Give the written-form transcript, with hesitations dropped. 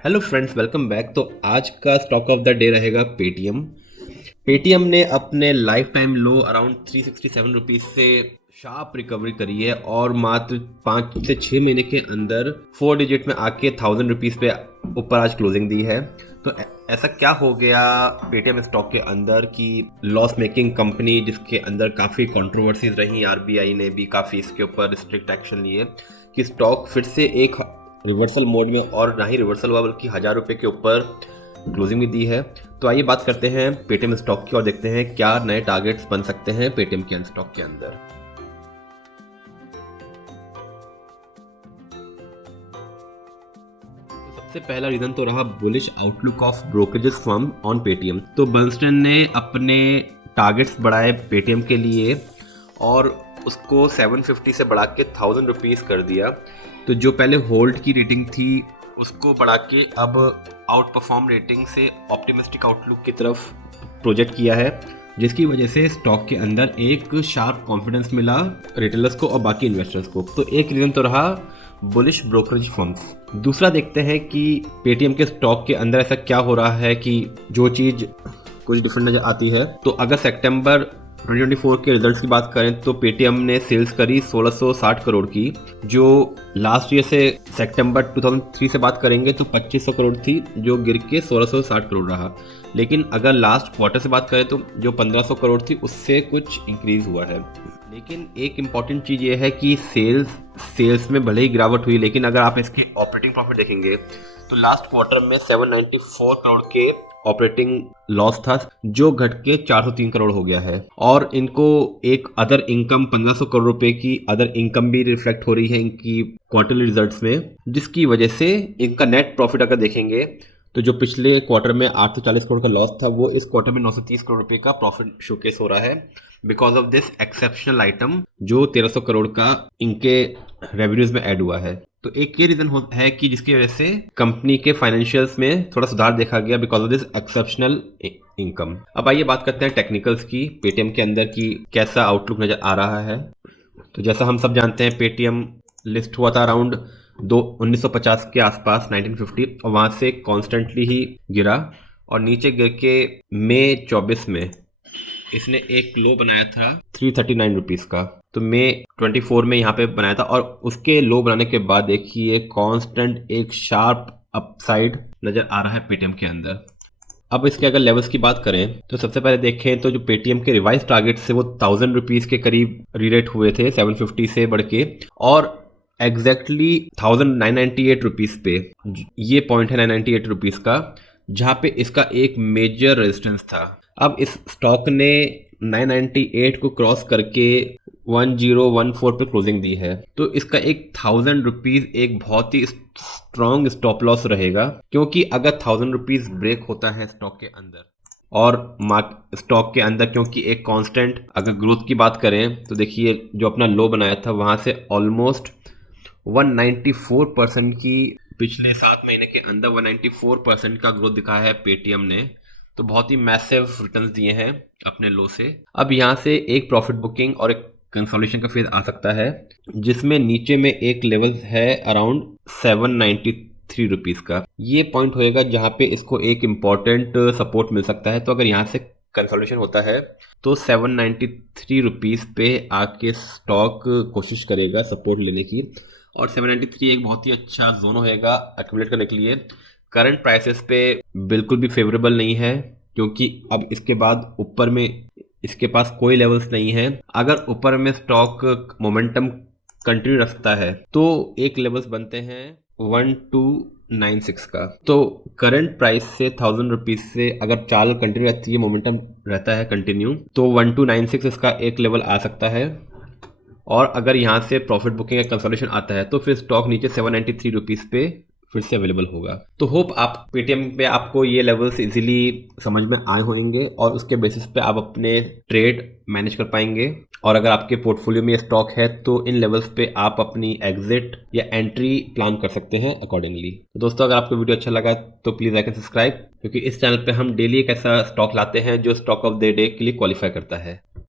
Hello friends, welcome back. तो आज का स्टॉक ऑफ द डे रहेगा पेटीएम। पेटीएम ने अपने लाइफ टाइम लो अराउंड 367 रुपीज़ से शार्प रिकवरी करी है और मात्र 5 से 6 महीने के अंदर 4 डिजिट में आके 1000 रुपीज़ पे ऊपर आज क्लोजिंग दी है। तो ऐसा क्या हो गया पेटीएम स्टॉक के अंदर कि लॉस मेकिंग कंपनी जिसके अंदर काफ़ी कंट्रोवर्सीज रही, आरबीआई ने भी काफ़ी इसके ऊपर स्ट्रिक्ट एक्शन लिए कि स्टॉक फिर से एक रिवर्सल मोड में, और ना ही रिवर्सल हुआ बल्कि 1000 रुपये के ऊपर क्लोजिंग भी दी है। तो आइए बात करते हैं पेटीएम स्टॉक की और देखते हैं क्या नए टारगेट्स बन सकते हैं पेटीएम के स्टॉक के अंदर। तो सबसे पहला रीजन तो रहा bullish outlook of brokerages firm on Paytm. तो बर्नस्टर्न ने अपने टारगेट्स बढ़ाए पेटीएम के लिए और उसको 750 से बढ़ा के 1000 रुपीज़ कर दिया। तो जो पहले होल्ड की रेटिंग थी उसको बढ़ा के अब आउट परफॉर्म रेटिंग से ऑप्टिमिस्टिक आउटलुक की तरफ प्रोजेक्ट किया है, जिसकी वजह से स्टॉक के अंदर एक शार्प कॉन्फिडेंस मिला रिटेलर्स को और बाकी इन्वेस्टर्स को। तो एक रीज़न तो रहा बुलिश ब्रोकरेज फर्म्स। दूसरा देखते हैं कि पेटीएम के स्टॉक के अंदर ऐसा क्या हो रहा है कि जो चीज़ कुछ डिफरेंट नज़र आती है। तो अगर सितंबर 2024 के रिजल्ट्स की बात करें तो पेटीएम ने सेल्स करी 1660 करोड़ की, जो लास्ट ईयर से सितंबर 2003 से बात करेंगे तो 2500 करोड़ थी, जो गिर के 1660 करोड़ रहा। लेकिन अगर लास्ट क्वार्टर से बात करें तो जो 1500 करोड़ थी उससे कुछ इंक्रीज हुआ है। लेकिन एक इम्पॉर्टेंट चीज़ ये है कि सेल्स में भले ही गिरावट हुई, लेकिन अगर आप इसके ऑपरेटिंग प्रॉफिट देखेंगे तो लास्ट क्वार्टर में 794 करोड़ के ऑपरेटिंग लॉस था, जो घट के 403 करोड़ हो गया है। और इनको एक अदर इनकम 1500 करोड़ रुपए की अदर इनकम भी रिफ्लेक्ट हो रही है इनकी क्वार्टरली रिजल्ट्स में, जिसकी वजह से इनका नेट प्रॉफिट अगर देखेंगे तो जो पिछले क्वार्टर में 840 करोड़ का लॉस था वो इस क्वार्टर में 930 करोड़ रुपए का प्रॉफिट शोकेस हो रहा है because of this exceptional item जो 1300 करोड़ का इनके रेवेन्यूज में ऐड हुआ है। तो एक ये रीजन है कि जिसकी वजह से कंपनी के फाइनेंशियल्स में थोड़ा सुधार देखा गया because of this exceptional income. अब आइए बात करते हैं टेक्निकल्स की, पेटीएम के अंदर की कैसा आउटलुक नजर आ रहा है। तो जैसा हम सब जानते हैं पेटीएम लिस्ट हुआ था अराउंड 1950 के आसपास 1950, और वहां से कॉन्स्टेंटली ही गिरा और नीचे गिर के मई 24 में इसने एक लो बनाया था 339 रुपीज़ का। तो मई 24 में यहाँ पे बनाया था और उसके लो बनाने के बाद देखिए कांस्टेंट एक शार्प अपसाइड नज़र आ रहा है पेटीएम के अंदर। अब इसके अगर लेवल्स की बात करें तो सबसे पहले देखें तो जो पेटीएम के रिवाइज टारगेट से वो 1000 रुपीज़ के करीब रीरेट हुए थे 750 से बढ़ के, और एग्जैक्टली 1998 रुपीज़ पे ये पॉइंट है 998 रुपीज़ का, जहाँ पे इसका एक मेजर रेजिस्टेंस था। अब इस स्टॉक ने 998 को क्रॉस करके 1014 पे क्लोजिंग दी है। तो इसका एक 1000 रुपीज़ एक बहुत ही स्ट्रॉन्ग स्टॉप लॉस रहेगा, क्योंकि अगर 1000 रुपीज़ ब्रेक होता है स्टॉक के अंदर और स्टॉक के अंदर, क्योंकि एक कांस्टेंट अगर ग्रोथ की बात करें तो देखिए जो अपना लो बनाया था वहाँ से ऑलमोस्ट 194% की पिछले 7 महीने के अंदर 194% का ग्रोथ दिखाया है पेटीएम ने। तो बहुत ही मैसिव रिटर्न्स दिए हैं अपने लो से। अब यहाँ से एक प्रॉफिट बुकिंग और एक कंसोलिडेशन का फेज आ सकता है, जिसमें नीचे में एक लेवल है अराउंड 793 रुपीज़ का। ये पॉइंट होएगा जहाँ पे इसको एक इम्पॉर्टेंट सपोर्ट मिल सकता है। तो अगर यहाँ से कंसोलिडेशन होता है तो 793 रुपीज़ पे आके स्टॉक कोशिश करेगा सपोर्ट लेने की, और 793 एक बहुत ही अच्छा जोन होएगा एक्यूमुलेट करने के लिए। करंट प्राइसेस पे बिल्कुल भी फेवरेबल नहीं है, क्योंकि अब इसके बाद ऊपर में इसके पास कोई लेवल्स नहीं है। अगर ऊपर में स्टॉक मोमेंटम कंटिन्यू रखता है तो एक लेवल्स बनते हैं 1296 का। तो करंट प्राइस से 1000 रुपीज़ से अगर चाल कंटिन्यू रहती है, मोमेंटम रहता है कंटिन्यू, तो 1296 इसका एक लेवल आ सकता है। और अगर यहाँ से प्रॉफिट बुकिंग या कंसोलिडेशन आता है तो फिर स्टॉक नीचे 793 रुपीज़ पे फिर से अवेलेबल होगा। तो होप आप पेटीएम पे आपको ये लेवल्स इजीली समझ में आए होंगे और उसके बेसिस पे आप अपने ट्रेड मैनेज कर पाएंगे। और अगर आपके पोर्टफोलियो में स्टॉक है तो इन लेवल्स पे आप अपनी एग्जिट या एंट्री प्लान कर सकते हैं अकॉर्डिंगली। तो दोस्तों, अगर आपको वीडियो अच्छा लगा तो प्लीज़ लाइक एंड सब्सक्राइब, क्योंकि इस चैनल पे हम डेली एक ऐसा स्टॉक लाते हैं जो स्टॉक ऑफ द डे के लिए क्वालिफाई करता है।